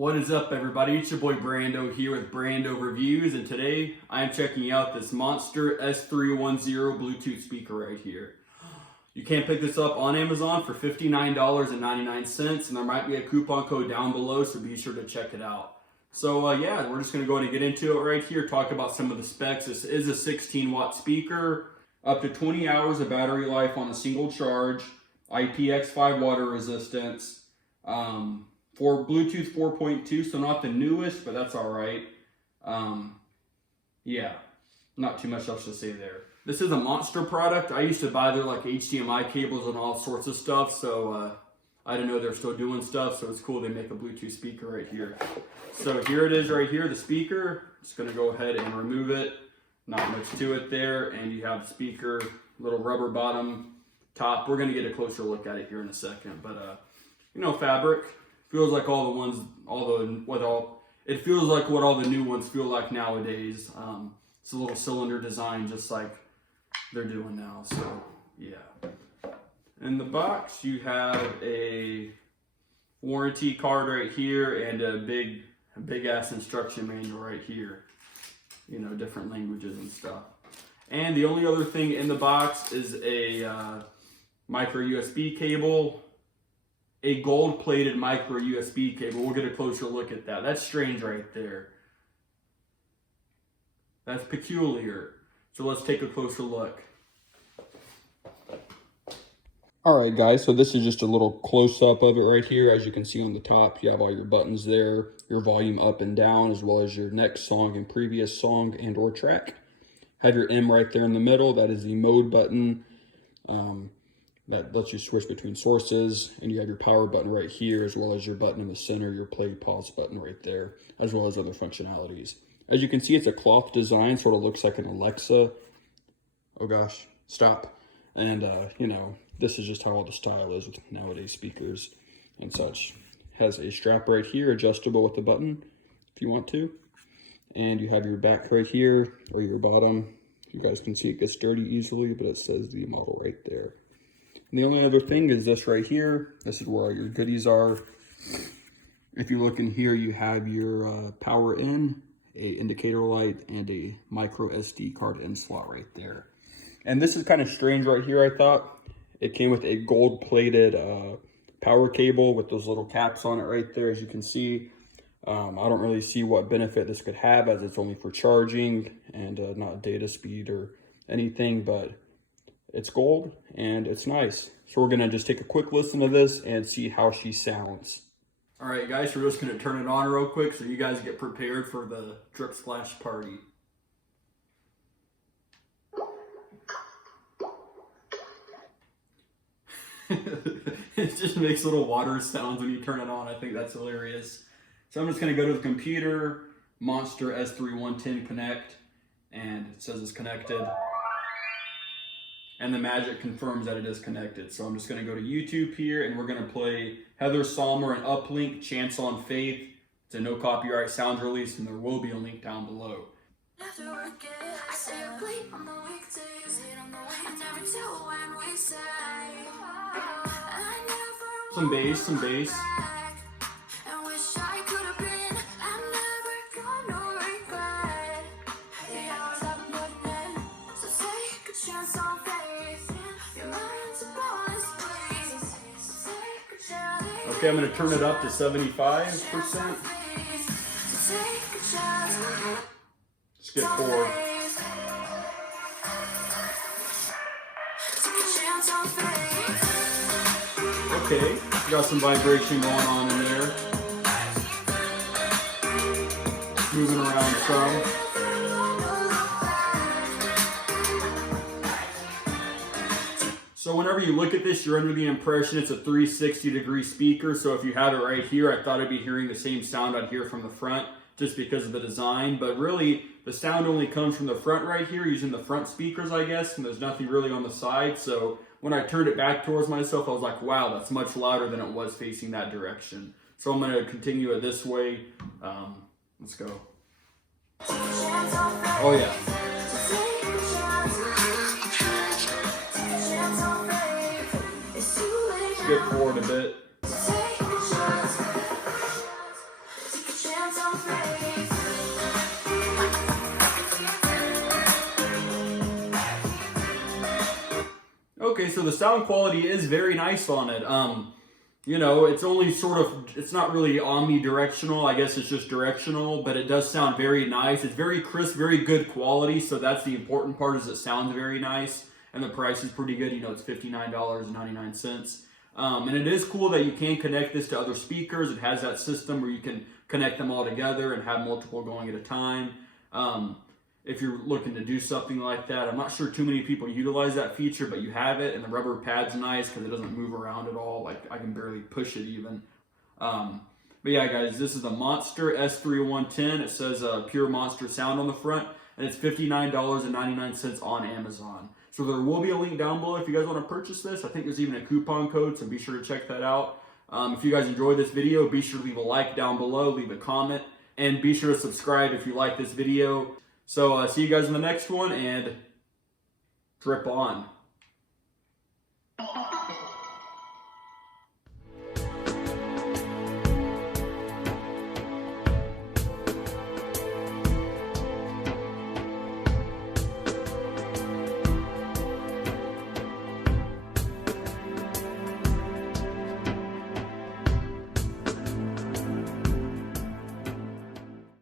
What is up, everybody? It's your boy Brando here with Brando Reviews, and today I am checking out this Monster S310 Bluetooth speaker right here. You can pick this up on Amazon for $59.99, and there might be a coupon code down below, so be sure to check it out. So yeah, we're just going to go ahead and get into it right here, talk about some of the specs. This is a 16-watt speaker, up to 20 hours of battery life on a single charge, IPX5 water resistance, for Bluetooth 4.2, so not the newest, but that's all right. Yeah, not too much else to say there. This is a Monster product. I used to buy their like HDMI cables and all sorts of stuff, so I didn't know they're still doing stuff, so it's cool they make a Bluetooth speaker right here. So here it is right here, the speaker. Just gonna go ahead and remove it. Not much to it there, and you have the speaker, little rubber bottom, top. We're gonna get a closer look at it here in a second, but you know, fabric. Feels like all the ones, it feels like what all the new ones feel like nowadays. It's a little cylinder design, just like they're doing now. So yeah. In the box, you have a warranty card right here and a big ass instruction manual right here. You know, different languages and stuff. And the only other thing in the box is a micro USB cable. A gold-plated micro USB cable. We'll get a closer look at that. That's strange right there. That's peculiar. So let's take a closer look. Alright guys, so this is just a little close-up of it right here. As you can see on the top, you have all your buttons there, your volume up and down, as well as your next song and previous song and or track. Have your M right there in the middle. That is the mode button. That lets you switch between sources, and you have your power button right here, as well as your button in the center, your play pause button right there, as well as other functionalities. As you can see, it's a cloth design, sort of looks like an Alexa. Oh gosh, stop. And you know, this is just how all the style is with nowadays speakers and such. Has a strap right here, adjustable with the button if you want to. And you have your back right here, or your bottom. You guys can see it gets dirty easily, but it says the model right there. And the only other thing is this right here. This is where all your goodies are. If you look in here, you have your power in, a indicator light, and a micro SD card in slot right there. And this is kind of strange right here, I thought. It came with a gold-plated power cable with those little caps on it right there, as you can see. I don't really see what benefit this could have, as it's only for charging and not data speed or anything, but it's gold and it's nice. So we're gonna just take a quick listen to this and see how she sounds. All right guys, we're just gonna turn it on real quick so you guys get prepared for the drip splash party. It just makes little water sounds when you turn it on. I think that's hilarious. So I'm just gonna go to the computer, Monster S310 Connect, and it says it's connected. And the magic confirms that it is connected. So I'm just gonna go to YouTube here, and we're gonna play Heather Sommer and Uplink, Chance on Faith. It's a no copyright sound release, and there will be a link down below. Some bass, some bass. Okay, I'm going to turn it up to 75%. Skip forward. Okay, got some vibration going on in there. Moving around some. So whenever you look at this, you're under the impression it's a 360-degree speaker. So if you have it right here, I thought I'd be hearing the same sound I'd hear from the front just because of the design. But really, the sound only comes from the front right here, using the front speakers, I guess, and there's nothing really on the side. So when I turned it back towards myself, I was like, wow, that's much louder than it was facing that direction. So I'm going to continue it this way. Let's go. Oh yeah. Skip forward a bit. Okay, so the sound quality is very nice on it. You know, it's only sort of, it's not really omnidirectional. I guess it's just directional, but it does sound very nice. It's very crisp, very good quality. So that's the important part, is it sounds very nice. And the price is pretty good. You know, it's $59.99. And it is cool that you can connect this to other speakers. It has that system where you can connect them all together and have multiple going at a time. If you're looking to do something like that, I'm not sure too many people utilize that feature, but you have it, and the rubber pad's nice because it doesn't move around at all. Like, I can barely push it even. But yeah, guys, this is the Monster S310. It says Pure Monster Sound on the front, and it's $59.99 on Amazon. So there will be a link down below if you guys want to purchase this. I think there's even a coupon code, so be sure to check that out. If you guys enjoyed this video, be sure to leave a like down below, leave a comment, and be sure to subscribe if you like this video. So see you guys in the next one, and drip on.